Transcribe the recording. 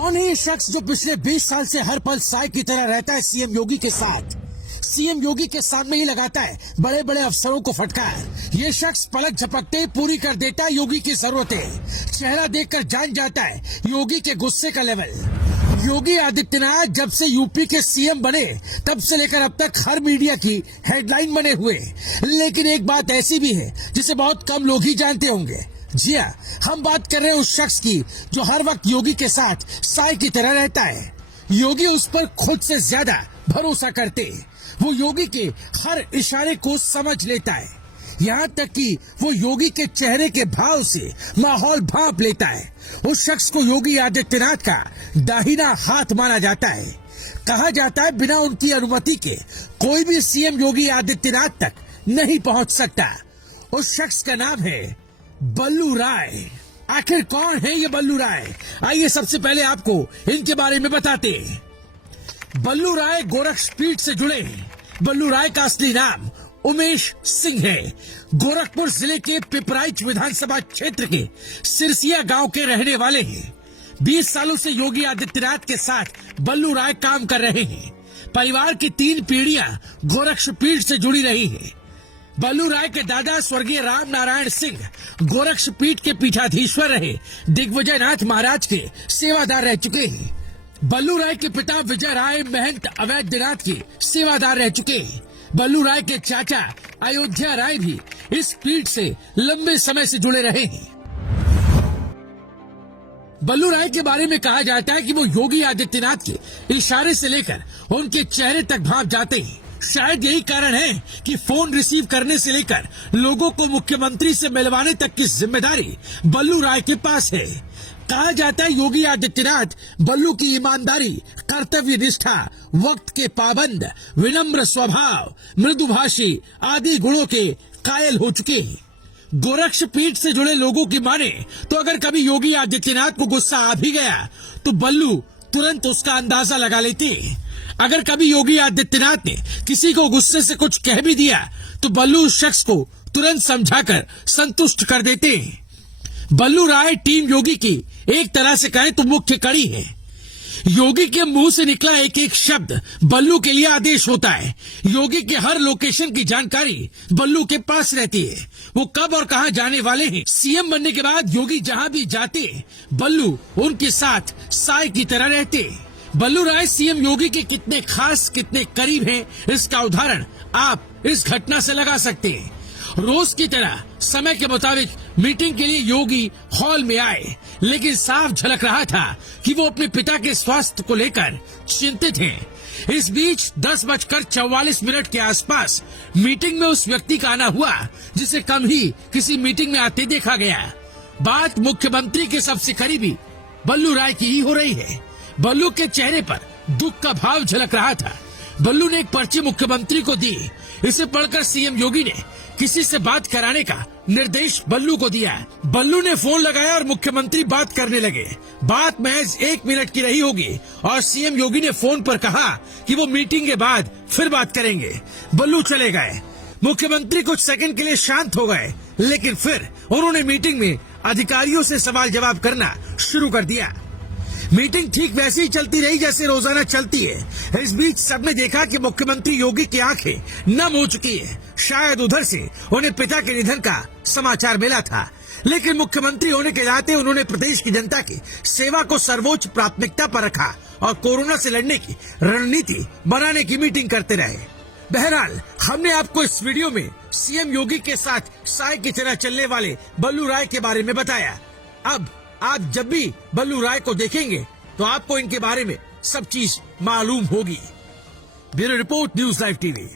कौन है ये शख्स जो पिछले 20 साल से हर पल साय की तरह रहता है सीएम योगी के साथ? सीएम योगी के सामने ही लगाता है बड़े बड़े अफसरों को फटकार। ये शख्स पलक झपकते पूरी कर देता है योगी की जरूरतें। चेहरा देखकर जान जाता है योगी के गुस्से का लेवल। योगी आदित्यनाथ जब से यूपी के सीएम बने तब से लेकर अब तक हर मीडिया की हेडलाइन बने हुए। लेकिन एक बात ऐसी भी है जिसे बहुत कम लोग ही जानते होंगे। जी हाँ, हम बात कर रहे हैं उस शख्स की जो हर वक्त योगी के साथ साय की तरह रहता है। योगी उस पर खुद से ज्यादा भरोसा करते। वो योगी के हर इशारे को समझ लेता है, यहाँ तक कि वो योगी के चेहरे के भाव से माहौल भांप लेता है। उस शख्स को योगी आदित्यनाथ का दाहिना हाथ माना जाता है। कहा जाता है बिना उनकी अनुमति के कोई भी सीएम योगी आदित्यनाथ तक नहीं पहुंच सकता। उस शख्स का नाम है बल्लू राय। आखिर कौन है ये बल्लू राय? आइए सबसे पहले आपको इनके बारे में बताते हैं। बल्लू राय गोरक्षपीठ से जुड़े हैं। बल्लू राय का असली नाम उमेश सिंह है। गोरखपुर जिले के पिपराइच विधानसभा क्षेत्र के सिरसिया गांव के रहने वाले हैं। 20 सालों से योगी आदित्यनाथ के साथ बल्लू राय काम कर रहे हैं। परिवार की 3 पीढ़ियां गोरक्षपीठ से जुड़ी रही हैं। बल्लू राय के दादा स्वर्गीय राम नारायण सिंह गोरक्षपीठ के पीठाधीश्वर रहे दिग्विजयनाथ महाराज के सेवादार रह चुके हैं। बल्लू राय के पिता विजय राय महंत अवैधनाथ के सेवादार रह चुके हैं। बल्लू राय के चाचा अयोध्या राय भी इस पीठ से लंबे समय से जुड़े रहे हैं। बल्लू राय के बारे में कहा जाता है कि वो योगी आदित्यनाथ के इशारे से लेकर उनके चेहरे तक भाप जाते हैं। शायद यही कारण है कि फोन रिसीव करने से लेकर लोगों को मुख्यमंत्री से मिलवाने तक की जिम्मेदारी बल्लू राय के पास है। कहा जाता है योगी आदित्यनाथ बल्लू की ईमानदारी, कर्तव्य निष्ठा, वक्त के पाबंद, विनम्र स्वभाव, मृदुभाषी आदि गुणों के कायल हो चुके हैं। गोरक्षपीठ से जुड़े लोगों की माने तो अगर कभी योगी आदित्यनाथ को गुस्सा आ भी गया तो बल्लू तुरंत उसका अंदाजा लगा लेते हैं। अगर कभी योगी आदित्यनाथ ने किसी को गुस्से से कुछ कह भी दिया तो बल्लू उस शख्स को तुरंत समझाकर संतुष्ट कर देते हैं। बल्लू राय टीम योगी की एक तरह से कहें तो मुख्य कड़ी है। योगी के मुंह से निकला एक एक शब्द बल्लू के लिए आदेश होता है। योगी के हर लोकेशन की जानकारी बल्लू के पास रहती है। वो कब और कहां जाने वाले हैं। सीएम बनने के बाद योगी जहां भी जाते बल्लू उनके साथ साय की तरह रहते। बल्लू राय सीएम योगी के कितने खास, कितने करीब हैं, इसका उदाहरण आप इस घटना से लगा सकते हैं। रोज की तरह समय के मुताबिक मीटिंग के लिए योगी हॉल में आए, लेकिन साफ झलक रहा था कि वो अपने पिता के स्वास्थ्य को लेकर चिंतित हैं। इस बीच 10:44 के आसपास मीटिंग में उस व्यक्ति का आना हुआ जिसे कम ही किसी मीटिंग में आते देखा गया। बात मुख्यमंत्री के सबसे करीबी बल्लू राय की ही हो रही है। बल्लू के चेहरे पर दुख का भाव झलक रहा था। बल्लू ने एक पर्ची मुख्यमंत्री को दी। इसे पढ़कर सीएम योगी ने किसी से बात कराने का निर्देश बल्लू को दिया। बल्लू ने फोन लगाया और मुख्यमंत्री बात करने लगे। बात महज 1 मिनट की रही होगी और सीएम योगी ने फोन पर कहा कि वो मीटिंग के बाद फिर बात करेंगे। बल्लू चले गए। मुख्यमंत्री कुछ सेकंड के लिए शांत हो गए, लेकिन फिर उन्होंने मीटिंग में अधिकारियों से सवाल जवाब करना शुरू कर दिया। मीटिंग ठीक वैसे ही चलती रही जैसे रोजाना चलती है। इस बीच सबने देखा कि मुख्यमंत्री योगी की आंखें नम हो चुकी है। शायद उधर से उन्हें पिता के निधन का समाचार मिला था, लेकिन मुख्यमंत्री होने के नाते उन्होंने प्रदेश की जनता की सेवा को सर्वोच्च प्राथमिकता पर रखा और कोरोना से लड़ने की रणनीति बनाने की मीटिंग करते रहे। बहरहाल हमने आपको इस वीडियो में सीएम योगी के साथ साय की तरह चलने वाले बल्लू राय के बारे में बताया। अब आप जब भी बल्लू राय को देखेंगे तो आपको इनके बारे में सब चीज मालूम होगी। Bureau report, news live TV.